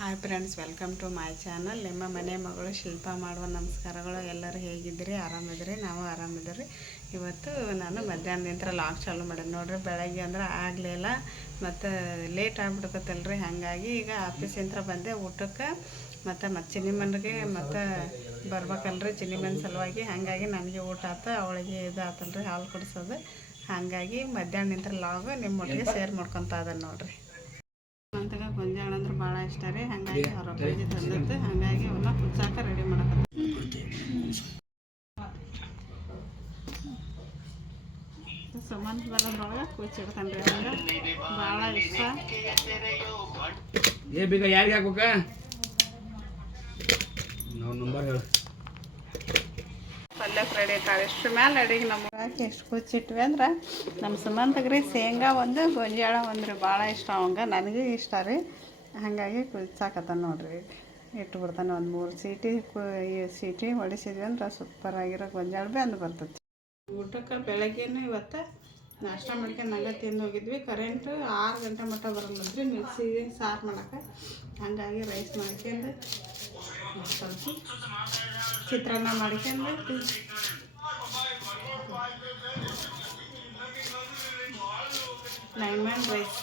Hi friends welcome to my channel ನಿಮ್ಮ ಮನೆ ಮಗಳು ಶಿಲ್ಪ ಮಾಡುವ ನಮಸ್ಕಾರಗಳು. ಎಲ್ಲರೂ ಹೇಗಿದ್ದೀರಿ? ಆರಾಮಿದ್ದೀರಿ? ನಾವು ಆರಾಮಿದ್ದೀರಿ. ಇವತ್ತು ನಾನು ಮಧ್ಯಾಹ್ನದಿಂದ ಲಾಗ್ ಚಾಲು ಮಾಡೀನಿ ನೋಡ್ರಿ ಬೆಳಗ್ಗೆ ಅಂದ್ರೆ ಆಗಲಿಲ್ಲ ಮತ್ತು ಲೇಟ್ ಆಗ್ಬಿಡ್ತೈತಲ್ರಿ. ಹಾಗಾಗಿ ಈಗ ಆಫೀಸಿಂದ ಬಂದೆ. ಊಟಕ್ಕೆ ಮತ್ತು ಮತ್ತು ಚಿನ್ನಿಮನ್ಗೆ ಮತ್ತು ಬರ್ಬೇಕಲ್ರಿ ಚಿನ್ನಿಮನ್ ಸಲುವಾಗಿ. ಹಾಗಾಗಿ ನನಗೆ ಊಟ ಆತು ಅವಳಿಗೆ ಇದು ಆತಲ್ರಿ ಹಾಲು ಕುಡಿಸೋದು. ಹಾಗಾಗಿ ಮಧ್ಯಾಹ್ನ ಲಾಗ್ ನಿಮ್ಮ ಒಟ್ಟಿಗೆ ಶೇರ್ ಮಾಡ್ಕೊತಾ ಇದ್ದಾನೆ ನೋಡ್ರಿ. ಇಷ್ಟ ರೀ ಹಾಗಾಗಿ ಅವ್ರ ಅಪ್ಪಾಜಿ ತಂದಿತ್ತು ಹಾಗಾಗಿ ಅವನ್ನ ಕುಚ್ಚಾಕ ರೆಡಿ ಮಾಡಕತ್ತ ಸುಮಂತ್ ಬರೋದ್ರೊಳಗೆ ಕುಚ್ಚಿಡ್ತಾನೆ ರೀ ಹಂಗೆ ಭಾಳ ಇಷ್ಟ. ಏ ಬೇಗ ಯಾರಿಗೆ ಹಾಕ್ಬೇಕ? ನಾವು ನಂಬರ್ ಹೇಳು. ಪಲ್ಯಕ್ಕೆ ರೆಡಿ ಆಯ್ತಾವೆ ಎಷ್ಟು ಮೇಲೆ ಅಡಿಗೆ ನಮ್ಗೆ ಹಾಕಿ ಎಷ್ಟು ಕುಚ್ಚಿಟ್ವಿ ಅಂದ್ರೆ ನಮ್ಮ ಸುಮಂತಗ್ರಿ ಶೇಂಗಾ ಒಂದು ಗೊಂಜಾಳ ಒಂದು ರೀ. ಭಾಳ ಇಷ್ಟ ಅವಂಗ. ನನಗೆ ಇಷ್ಟ ರೀ. ಹಾಗಾಗಿ ಕುಚ್ಚಾಕತ್ತಾನ ನೋಡ್ರಿ. ಇಟ್ಟು ಬಿಡ್ತಾನೆ ಒಂದು ಮೂರು ಸೀಟಿ, ಕು ಸೀಟಿ ಹೊಡಿಸಿದ್ವಿ ಅಂದ್ರೆ ಸೂಪರ್ ಆಗಿರೋ ಗೊಂಜಾಳ ಬಿ ಅಂದು ಬರ್ತೈತಿ. ಊಟಕ್ಕೆ ಬೆಳಗ್ಗೆನೂ ಇವತ್ತು ನಾಷ್ಟ ಮಾಡ್ಕೊಂಡು ಹಂಗೆ ತಿಂದು ಹೋಗಿದ್ವಿ. ಕರೆಂಟು ಆರು ಗಂಟೆ ಮಟ್ಟ ಬರಲ್ಲದ್ರಿ ಮಿಕ್ಸಿ ಸಾರು ಮಾಡಕ್ಕೆ ಹಾಗಾಗಿ ರೈಸ್ ಮಾಡ್ಕೊಂಡು ಸ್ವಲ್ಪ ಚಿತ್ರಾನ್ನ ಮಾಡ್ಕೊಂಡು ನೈಮನ್ ರೈಸ್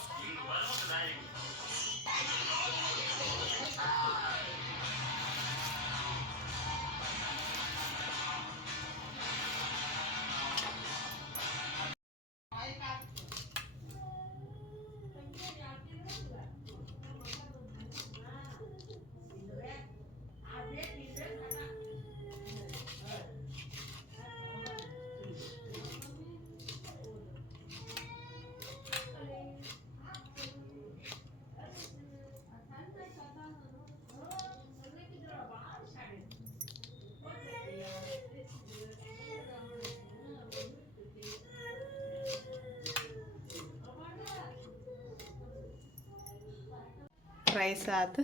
ರೈಸ್ ಆತು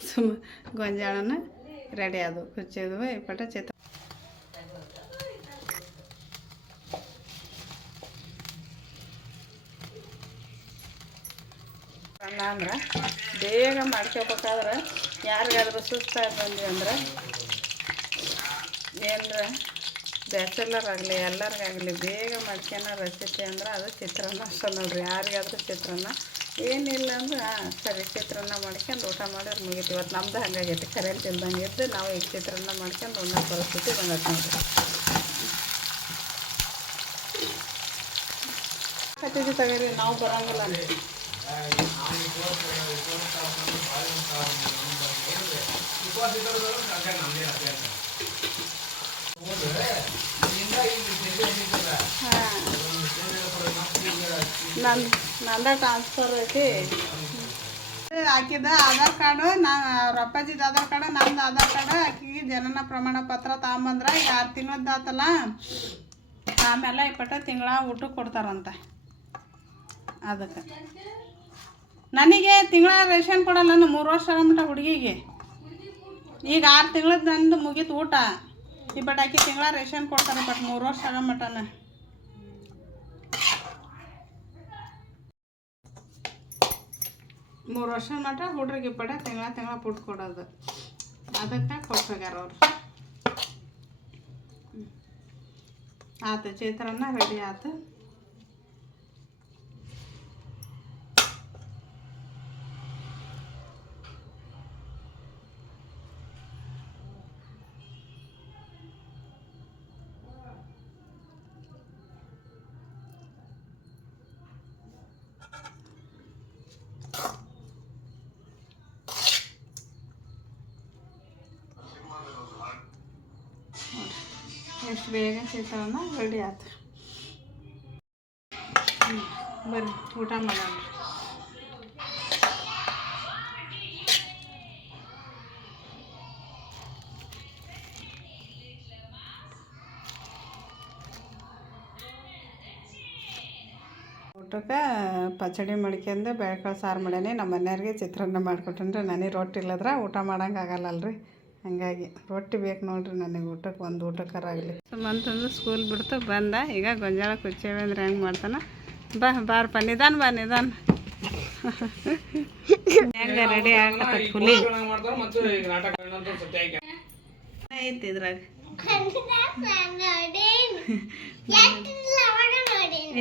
ಸುಮ್ಮ ಗೊಂಜಾಳನ ರೆಡಿ ಅದು ಕುಚ್ಚಿದ್ವು ಇಪ್ಪಟ ಚಿತ್ರ ಅನ್ನ ಅಂದ್ರೆ ಬೇಗ ಮಾಡ್ಕೋಬೇಕಾದ್ರೆ ಯಾರಿಗಾದ್ರೂ ಸುಸ್ತಾಗಿ ಬಂದ್ವಿ ಅಂದ್ರೆ ಏನರ ಬ್ಯಾಚುಲರ್ ಆಗಲಿ, ಎಲ್ಲರಿಗಾಗಲಿ ಬೇಗ ಮಾಡ್ಕೊಳೋ ರೆಸಿಪಿ ಅಂದ್ರೆ ಅದು ಚಿತ್ರಾನ್ನ ಅಷ್ಟೇ ನೋಡ್ರಿ. ಯಾರಿಗಾದ್ರೂ ಚಿತ್ರಾನ್ನ ಏನಿಲ್ಲ ಅಂದ್ರೆ ಸರಿ ಚಿತ್ರಾನ್ನ ಮಾಡ್ಕೊಂಡು ಊಟ ಮಾಡೋರು ಮುಗೀತು. ಇವತ್ತು ನಮ್ದು ಹಂಗಾಗೈತೆ. ಕರೆಂಟ್ ಇಲ್ದಂಗೆ ಇದ್ದು ನಾವು ಈಗ ಚಿತ್ರಾನ್ನ ಮಾಡ್ಕೊಂಡು ಒಂದೊಂದು ಪರಿಸ್ಥಿತಿ ಬಂದೈತೆ ನೋಡಿರಿ. ಕಟ್ಟಿದ್ದು ತಗೋರಿ, ನಾವು ಬರೋಂಗಿಲ್ಲ. ಹಾಂ ನನ್ನ ನಂದ ಟ್ರಾನ್ಸ್ಫರ್ ಐತಿ ಆಕಿದ ಆಧಾರ್ ಕಾರ್ಡು ನಾ ಅವ್ರ ಅಪ್ಪಾಜಿದ ಆಧಾರ್ ಕಾರ್ಡು, ನಂದು ಆಧಾರ್ ಕಾರ್ಡು ಆಕಿಗೆ ಜನನ ಪ್ರಮಾಣ ಪತ್ರ ತಗೊಂಬಂದ್ರೆ ಈಗ ಆರು ತಿಂಗಳದ್ದು ಆತಲ್ಲ. ಆಮೇಲೆ ಇಪ್ಪಟ್ಟ ತಿಂಗಳ ಊಟಕ್ಕೆ ಕೊಡ್ತಾರಂತ. ಅದಕ್ಕೆ. ನನಗೆ ತಿಂಗಳ ರೇಷನ್ ಕೊಡಲ್ಲ ನಾನು ಮೂರು ವರ್ಷ ಆಗಮಟ ಹುಡುಗಿಗೆ. ಈಗ ಆರು ತಿಂಗಳದ್ದು ನಂದು ಮುಗೀತು ಊಟ. ಇಪ್ಪಟ್ಟಾಕಿ ತಿಂಗಳ ರೇಷನ್ ಕೊಡ್ತಾರೆ, ಬಟ್ ಮೂರು ವರ್ಷ ಆಗಮಟನ ಮೂರು ವರ್ಷ ಮಟ್ಟ ಹುಡ್ರಿಗೆ ಪಡ, ತಿಂಗಳ ತಿಂಗಳ ಪುಟ್ ಕೊಡೋದು. ಅದಕ್ಕೆ ಕೊಟ್ಟೋಗ್ಯಾರ ಅವರು. ಆತು ಚೇತ್ರನ್ನ ರೆಡಿ ಆತು. ಎಷ್ಟು ಬೇಗ ಚಿತ್ರಾನ್ನ ರೆಡಿ ಆಯ್ತು ಬರ್ರಿ, ಊಟ ಮಾಡೋಣ. ಊಟಕ್ಕೆ ಪಚಡಿ ಮಾಡ್ಕೊಂಡು ಬೇಳೆಕಾಳು ಸಾರು ಮಾಡೇನಿ. ನಮ್ಮ ಮನೆಯವ್ರಿಗೆ ಚಿತ್ರಾನ್ನ ಮಾಡಿಕೊಟ್ಟನ್ರಿ ನನಗೆ ರೊಟ್ಟಿ ಇಲ್ಲದ್ರೆ ಊಟ ಮಾಡೋಂಗಾಗಲ್ಲ ಆಗಲ್ಲಲ್ರಿ. ಹಾಗಾಗಿ ರೊಟ್ಟಿ ಬೇಕು ನೋಡ್ರಿ ನನಗೆ ಊಟಕ್ಕೆ ಒಂದು ಊಟಕ್ಕಾರಾಗಲಿ ಮಂತಂದು ಸ್ಕೂಲ್ ಬಿಡ್ತು ಬಂದ. ಈಗ ಗೊಂಜಾಳ ಕುಚ್ಚೇವೆ ಅಂದ್ರೆ ಹೆಂಗೆ ಮಾಡ್ತಾನೆ? ಬಾ ಬಾರಪ್ಪ ನಿಧಾನ ಬಾ ನಿಧಾನ. ಹೆಂಗ ರೆಡಿ ಆಗತ್ತೆ ಹುಲಿ? ಮಾಡ್ತಾರ ಮತ್ತು ಈಗ ನಾಟಕ ಏನಂತ ಸತ್ಯ ಆಯ್ಕೆ ಐತಿ ಇದ್ರಾಗ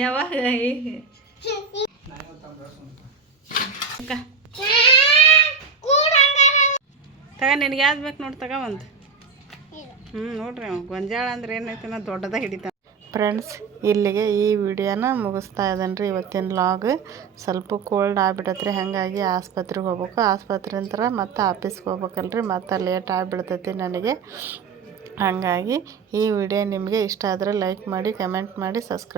ಯಾವಾಗ ತಗ, ನಿನಗೆ ಯಾವ್ದು ಬೇಕು ನೋಡಿ ತಗ ಒಂದು ಹ್ಞೂ ನೋಡ್ರಿ ಅವ. ಗೊಂಜಾಳ ಅಂದ್ರೆ ಏನೈತೆ ನಾ ದೊಡ್ಡದಾಗ ಹಿಡಿತಾನೆ. ಫ್ರೆಂಡ್ಸ್ ಇಲ್ಲಿಗೆ ಈ ವಿಡಿಯೋನ ಮುಗಿಸ್ತಾ ಇದ್ದೇನೆ ರೀ ಇವತ್ತಿನ ಲಾಗ್ ಸ್ವಲ್ಪ ಕೋಲ್ಡ್ ಆಗಿಬಿಡತ್ರಿ ಹಾಗಾಗಿ ಆಸ್ಪತ್ರೆಗೆ ಹೋಗ್ಬೇಕು. ನಂತರ ಮತ್ತೆ ಆಫೀಸ್ಗೆ ಹೋಗ್ಬೇಕಲ್ರಿ. ಮತ್ತೆ ಲೇಟ್ ಆಗಿಬಿಡ್ತೈತಿ ನನಗೆ. ಹಾಗಾಗಿ ಈ ವಿಡಿಯೋ ನಿಮಗೆ ಇಷ್ಟ ಆದರೆ ಲೈಕ್ ಮಾಡಿ ಕಮೆಂಟ್ ಮಾಡಿ ಸಬ್ಸ್ಕ್ರೈಬ್